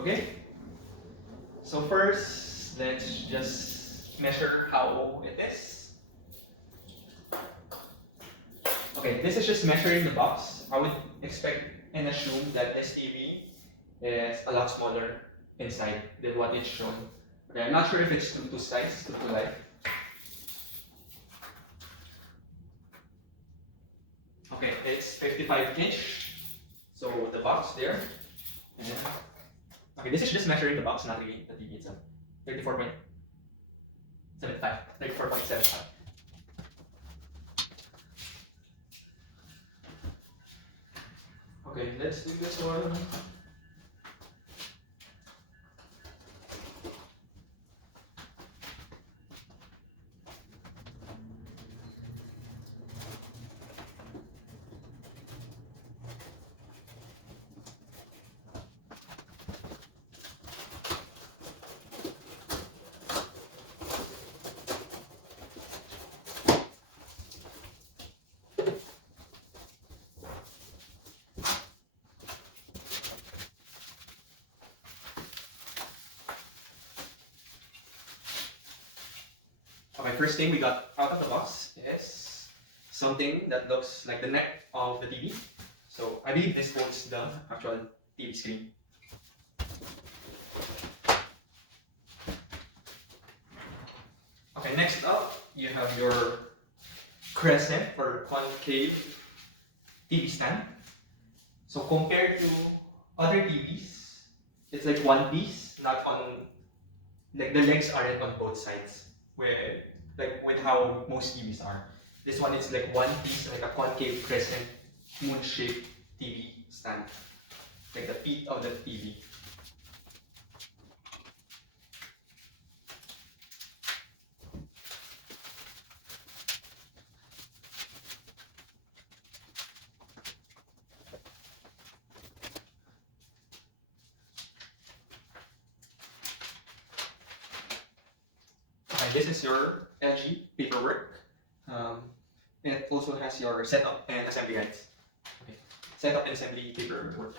Okay, so first let's just measure how it is. Okay, this is just measuring the box. I would expect and assume that this TV is a lot smaller inside than what it's shown. Okay, I'm not sure if it's true to size, true to life. Okay, it's 55-inch. So the box there. And okay, this is just measuring the box, not really the TV itself. 34.75. 34.75. Okay, let's do this one. Okay, first thing we got out of the box is something that looks like the neck of the TV. So I believe this holds the actual TV screen. Okay, next up you have your crescent or concave TV stand. So compared to other TVs, it's like one piece, not on, like the legs aren't on both sides, where like with how most TVs are. This one is like one piece, like a concave crescent moon-shaped TV stand, like the feet of the TV. And this is your LG paperwork. It also has your setup and assembly guides. Okay, setup and assembly paperwork.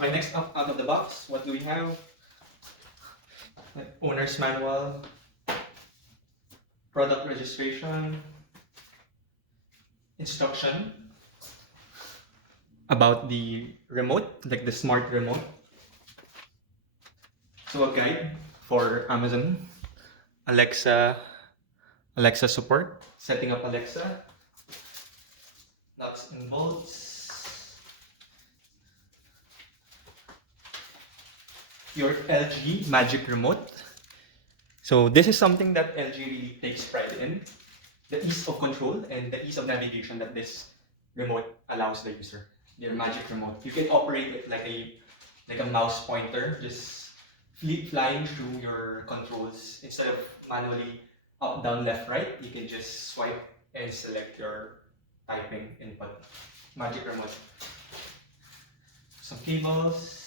Okay, next up out of the box, what do we have? Owner's manual, product registration, instruction about the remote, like the smart remote. So a guide for Amazon, Alexa support, setting up Alexa, nuts and bolts, your LG Magic Remote. So this is something that LG really takes pride in, the ease of control and the ease of navigation that this remote allows the user. Your Magic Remote. You can operate it like a mouse pointer, just flying through your controls instead of manually up, down, left, right. You can just swipe and select your typing input. Magic Remote. Some cables.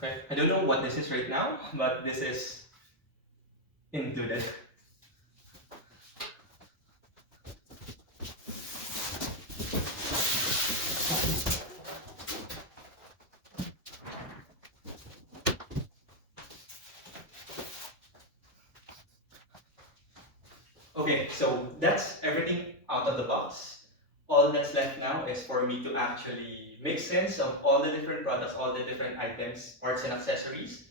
Okay, I don't know what this is right now, but this is included. Okay, so that's everything out of the box. All that's left now is for me to actually make sense of all the different products, all the different items, parts and accessories,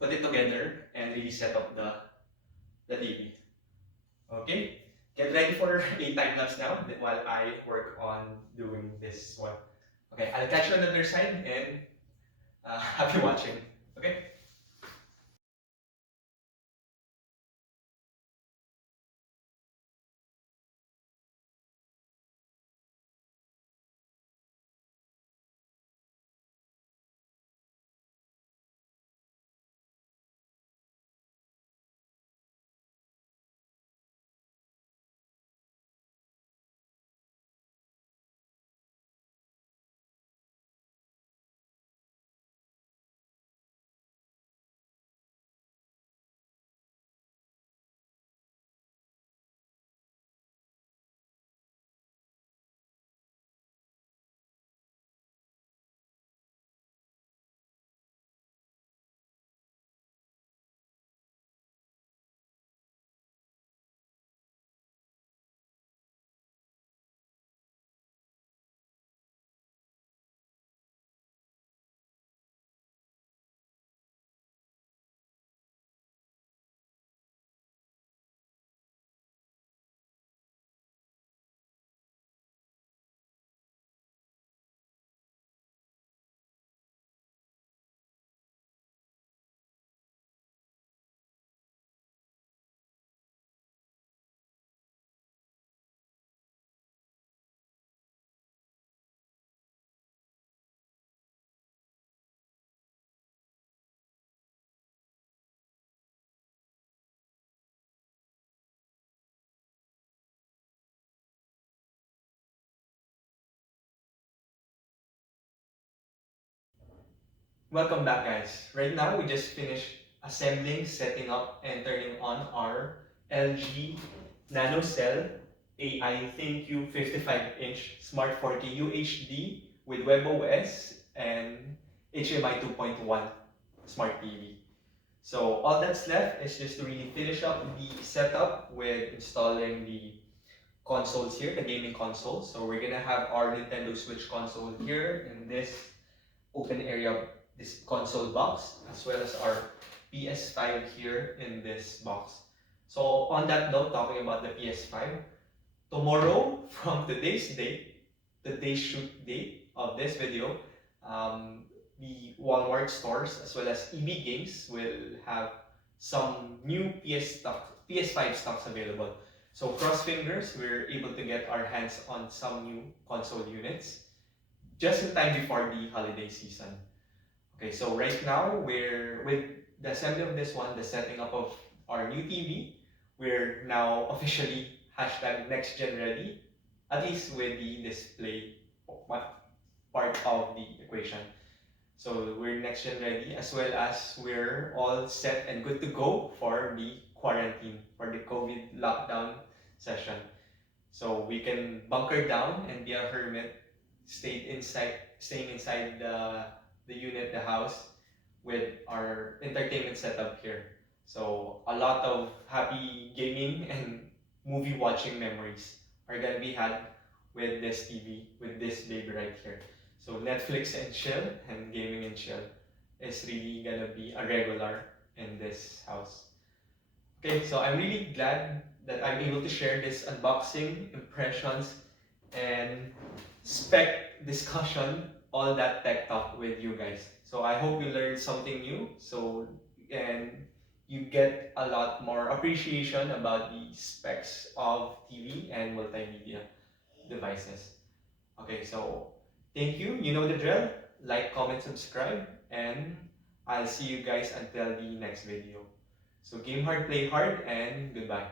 put it together, and really set up the TV. Okay, get ready for a time lapse now while I work on doing this one. Okay, I'll catch you on the other side and happy watching. Okay? Welcome back, guys. Right now, we just finished assembling, setting up, and turning on our LG NanoCell AI ThinQ 55-inch Smart 4K UHD with WebOS and HDMI 2.1 Smart TV. So all that's left is just to really finish up the setup with installing the consoles here, the gaming consoles. So we're gonna have our Nintendo Switch console here in this open area, this console box, as well as our PS5 here in this box. So on that note, talking about the PS5, tomorrow from today's date, today's shoot date of this video, the Walmart stores as well as EB Games will have some new PS5 stocks available. So cross fingers, we're able to get our hands on some new console units just in time before the holiday season. Okay, so right now we're with the assembly of this one, the setting up of our new TV. We're now officially hashtag next gen ready, at least with the display part of the equation. So we're next gen ready, as well as we're all set and good to go for the quarantine, for the COVID lockdown session. So we can bunker down and be a hermit, staying inside the unit, the house, with our entertainment setup here. So a lot of happy gaming and movie watching memories are gonna be had with this TV, with this baby right here. So Netflix and chill and gaming and chill is really gonna be a regular in this house. Okay, so I'm really glad that I'm able to share this unboxing, impressions, and spec discussion, all that tech talk with you guys. So I hope you learned something new. And you get a lot more appreciation about the specs of TV and multimedia devices. Okay, so thank you. You know the drill. Like, comment, subscribe, and I'll see you guys until the next video. So game hard, play hard, and goodbye.